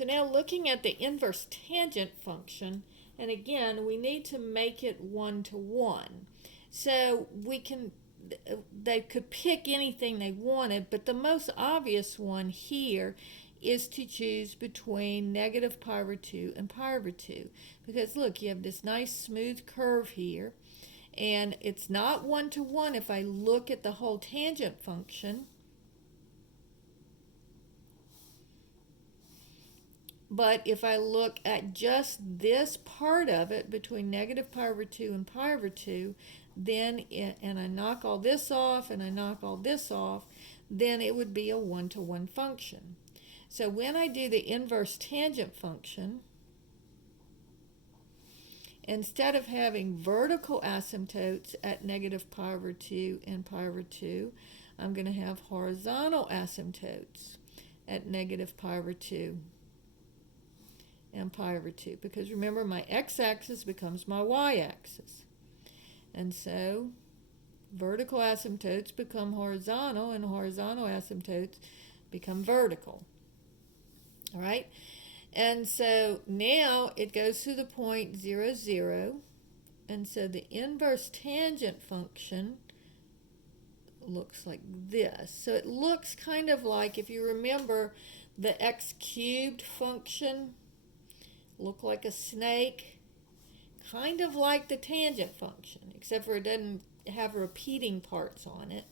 So now looking at the inverse tangent function, and again, we need to make it one-to-one. So they could pick anything they wanted, but the most obvious one here is to choose between negative pi over 2 and pi over 2. Because look, you have this nice smooth curve here, and it's not one-to-one if I look at the whole tangent function. But if I look at just this part of it between negative pi over 2 and pi over 2, and I knock all this off and I knock all this off, then it would be a one-to-one function. So when I do the inverse tangent function, instead of having vertical asymptotes at negative pi over 2 and pi over 2, I'm going to have horizontal asymptotes at negative pi over 2 and pi over 2. Because remember, my x-axis becomes my y-axis. And so vertical asymptotes become horizontal, and horizontal asymptotes become vertical. All right? And so now it goes to the point 0, 0. And so the inverse tangent function looks like this. So it looks kind of like, if you remember the x cubed function, look like a snake, kind of like the tangent function, except for it doesn't have repeating parts on it.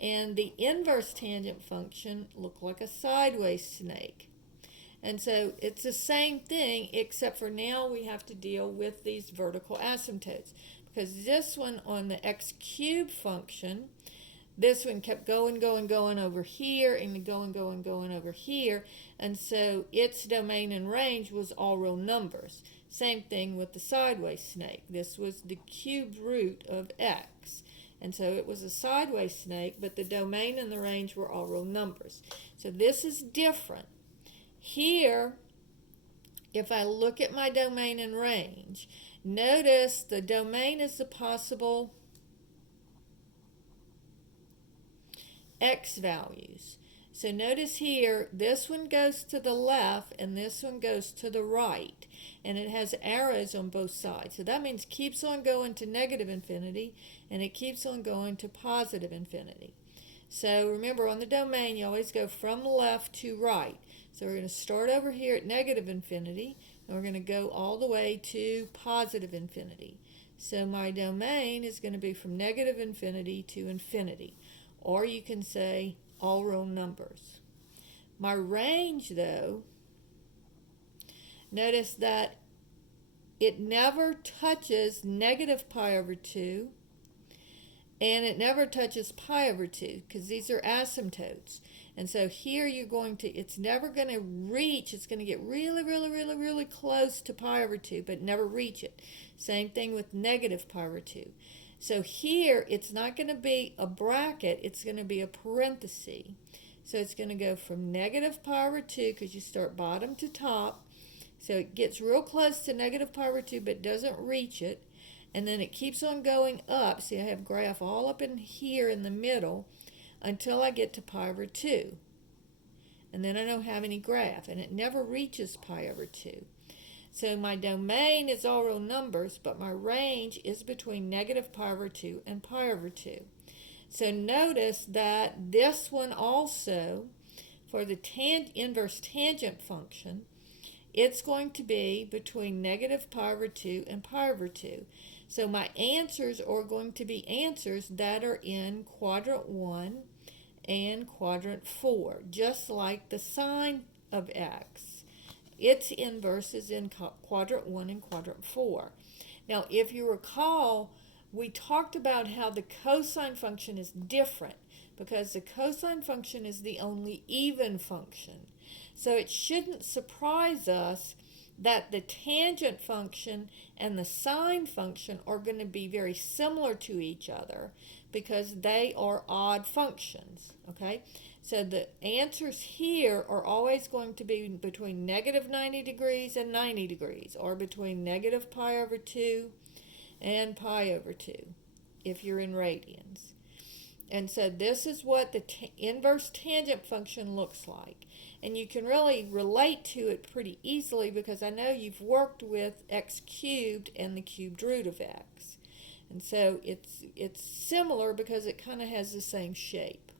And the inverse tangent function look like a sideways snake. And so it's the same thing, except for now we have to deal with these vertical asymptotes. Because this one on the x cubed function, this one kept going over here, and going over here. And so its domain and range was all real numbers. Same thing with the sideways snake. This was the cubed root of x. And so it was a sideways snake, but the domain and the range were all real numbers. So this is different. Here, if I look at my domain and range, notice the domain is the possible x values. So notice here, this one goes to the left and this one goes to the right. And it has arrows on both sides. So that means it keeps on going to negative infinity and it keeps on going to positive infinity. So remember, on the domain, you always go from left to right. So we're going to start over here at negative infinity, and we're going to go all the way to positive infinity. So my domain is going to be from negative infinity to infinity. Or you can say all real numbers. My range, though, notice that it never touches negative pi over 2, and it never touches pi over 2, because these are asymptotes. And so here it's never going to reach, it's going to get really close to pi over 2, but never reach it. Same thing with negative pi over 2. So here, it's not going to be a bracket, it's going to be a parenthesis. So it's going to go from negative pi over 2, because you start bottom to top. So it gets real close to negative pi over 2, but doesn't reach it. And then it keeps on going up. See, I have graph all up in here in the middle until I get to pi over 2. And then I don't have any graph, and it never reaches pi over 2. So my domain is all real numbers, but my range is between negative pi over 2 and pi over 2. So notice that this one also, for the inverse tangent function, it's going to be between negative pi over 2 and pi over 2. So my answers are going to be answers that are in quadrant 1 and quadrant 4, just like the sine of x. Its inverse is in quadrant 1 and quadrant 4. Now, if you recall, we talked about how the cosine function is different because the cosine function is the only even function. So it shouldn't surprise us that the tangent function and the sine function are going to be very similar to each other because they are odd functions, okay? So the answers here are always going to be between negative 90 degrees and 90 degrees, or between negative pi over 2 and pi over 2, if you're in radians. And so this is what the inverse tangent function looks like. And you can really relate to it pretty easily because I know you've worked with x cubed and the cubed root of x. And so it's similar because it kind of has the same shape.